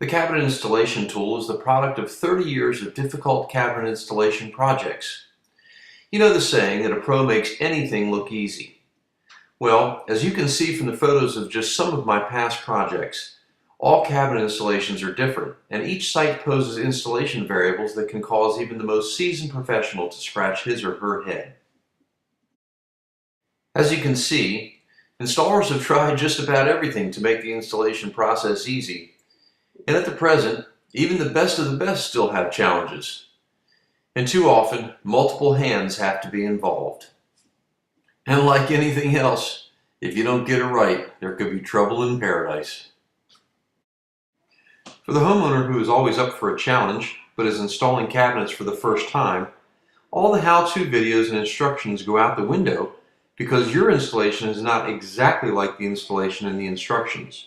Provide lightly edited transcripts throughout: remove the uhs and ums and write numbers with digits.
The cabinet installation tool is the product of 30 years of difficult cabinet installation projects. You know the saying that a pro makes anything look easy. Well, as you can see from the photos of just some of my past projects, all cabinet installations are different, and each site poses installation variables that can cause even the most seasoned professional to scratch his or her head. As you can see, installers have tried just about everything to make the installation process easy, and at the present, even the best of the best still have challenges. And too often, multiple hands have to be involved. And like anything else, if you don't get it right, there could be trouble in paradise. For the homeowner who is always up for a challenge, but is installing cabinets for the first time, all the how-to videos and instructions go out the window because your installation is not exactly like the installation in the instructions.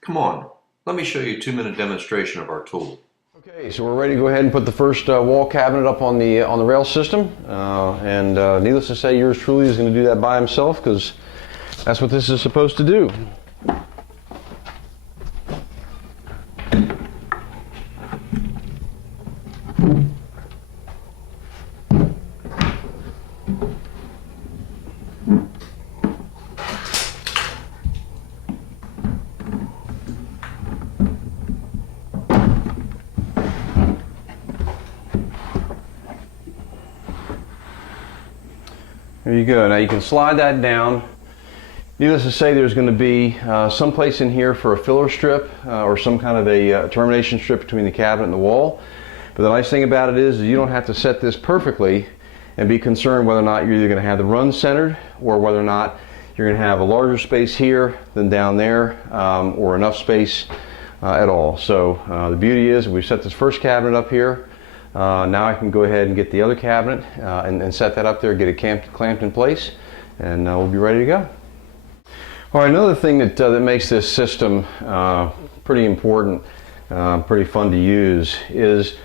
Come on, let me show you a 2-minute demonstration of our tool. Okay, so we're ready to go ahead and put the first wall cabinet up on the rail system, and needless to say, yours truly is going to do that by himself because that's what this is supposed to do. There you go. Now you can slide that down. Needless to say, there's going to be some place in here for a filler strip or some kind of a termination strip between the cabinet and the wall. But the nice thing about it is you don't have to set this perfectly and be concerned whether or not you're either going to have the run centered or whether or not you're going to have a larger space here than down there or enough space at all. So the beauty is we set this first cabinet up here. Now I can go ahead and get the other cabinet and set that up there, get it clamped in place, and we'll be ready to go. All right, another thing that makes this system pretty important, pretty fun to use, is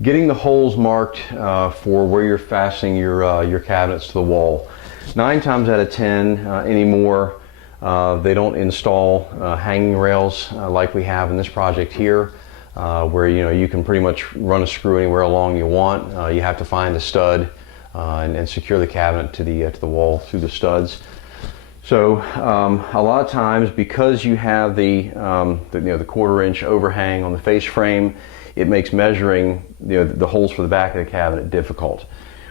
getting the holes marked for where you're fastening your cabinets to the wall. 9 times out of 10 anymore, they don't install hanging rails like we have in this project here. Where you can pretty much run a screw anywhere along you want. You have to find a stud and secure the cabinet to the wall through the studs. So a lot of times, because you have the 1/4-inch overhang on the face frame, it makes measuring the holes for the back of the cabinet difficult.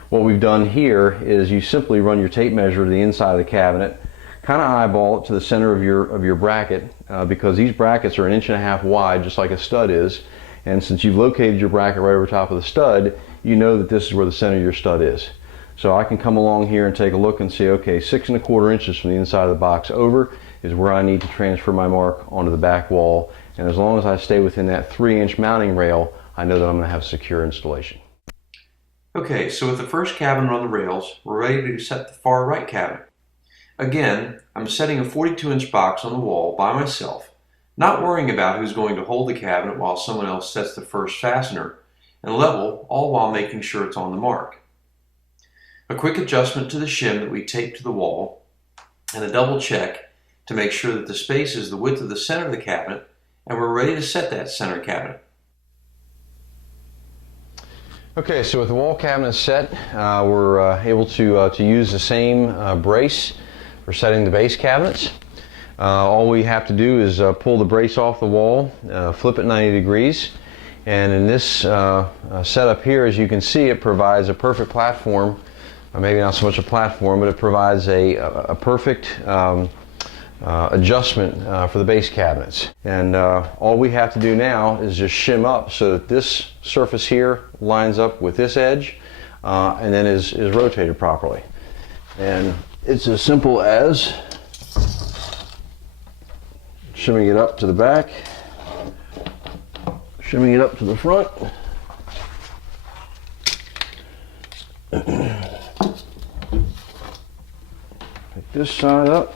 What we've done here is you simply run your tape measure to the inside of the cabinet, kind of eyeball it to the center of your bracket because these brackets are 1.5 inches wide, just like a stud is. And since you've located your bracket right over top of the stud, you know that this is where the center of your stud is. So I can come along here and take a look and see, okay, 6 1/4 inches from the inside of the box over is where I need to transfer my mark onto the back wall. And as long as I stay within that 3-inch mounting rail, I know that I'm going to have secure installation. Okay, so with the first cabinet on the rails, we're ready to set the far right cabinet. Again, I'm setting a 42-inch box on the wall by myself, not worrying about who's going to hold the cabinet while someone else sets the first fastener, and level, all while making sure it's on the mark. A quick adjustment to the shim that we tape to the wall, and a double check to make sure that the space is the width of the center of the cabinet, and we're ready to set that center cabinet. Okay, so with the wall cabinet set, we're able to use the same brace for setting the base cabinets. All we have to do is pull the brace off the wall, flip it 90 degrees, and in this setup here, as you can see, it provides a perfect platform, or maybe not so much a platform, but it provides a perfect adjustment for the base cabinets. And all we have to do now is just shim up so that this surface here lines up with this edge and then is rotated properly. And it's as simple as shimming it up to the back, shimming it up to the front. Pick this side up.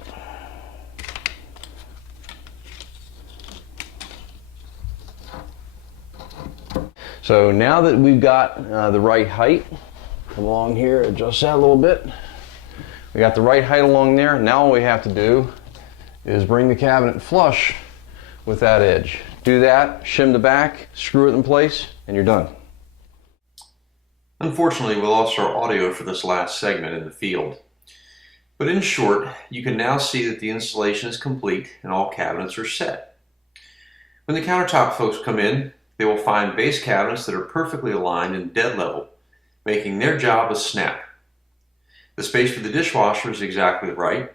So now that we've got the right height, come along here, adjust that a little bit. We got the right height along there. Now all we have to do is bring the cabinet flush with that edge. Do that, shim the back, screw it in place, and you're done. Unfortunately, we lost our audio for this last segment in the field. But in short, you can now see that the installation is complete and all cabinets are set. When the countertop folks come in, they will find base cabinets that are perfectly aligned and dead level, making their job a snap. The space for the dishwasher is exactly right.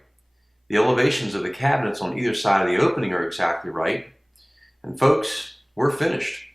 The elevations of the cabinets on either side of the opening are exactly right. And folks, we're finished.